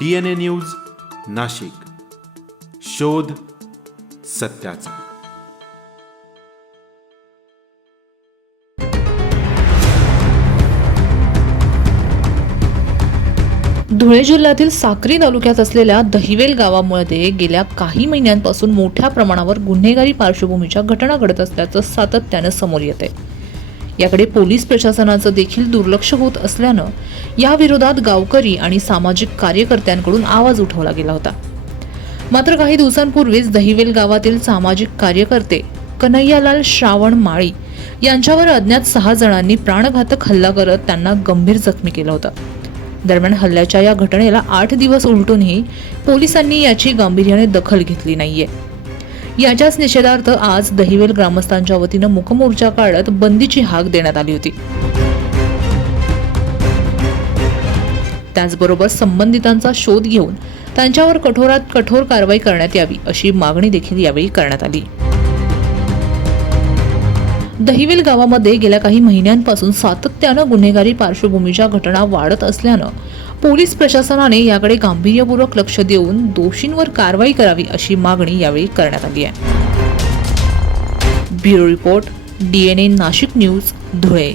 DNA news Nashik. शोध सत्याचा. धुळे जिल्ह्यातील साक्री तालुक्यात असलेल्या दहिवेल गावामध्ये गेल्या काही महिन्यांपासून मोठ्या प्रमाणावर गुन्हेगारी पार्श्वभूमीच्या घटना घडत असल्याचं सातत्यानं समोर येत आहे. याकडे पोलीस प्रशासनाचं देखील दुर्लक्ष होत असल्यानं या विरोधात गावकरी आणि सामाजिक कार्यकर्त्यांकडून आवाज उठवला गेला होता. मात्र काही दिवसांपूर्वीच दहिवेल गावातील सामाजिक कार्यकर्ते कन्हैयालाल श्रावण माळी यांच्यावर अज्ञात सहा जणांनी प्राणघातक हल्ला करत त्यांना गंभीर जखमी केलं होतं. दरम्यान हल्ल्याच्या या घटनेला आठ दिवस उलटूनही पोलिसांनी याची गांभीर्याने दखल घेतली नाहीये. याच्याच निषेधार्थ आज दहिवेल ग्रामस्थांच्या वतीनं मुखमोर्चा काढत बंदीची हाक देण्यात आली होती. त्याचबरोबर संबंधितांचा शोध घेऊन त्यांच्यावर कठोरात कठोर कारवाई करण्यात यावी अशी मागणी देखील यावेळी करण्यात आली. दहिवेल गावामध्ये गेल्या काही महिन्यांपासून सातत्यानं गुन्हेगारी पार्श्वभूमीच्या घटना वाढत असल्यानं पोलीस प्रशासनाने याकडे गांभीर्यपूर्वक लक्ष देऊन दोषींवर कारवाई करावी अशी मागणी यावेळी करण्यात आली आहे. Bureau report DNA Nashik news Dhule.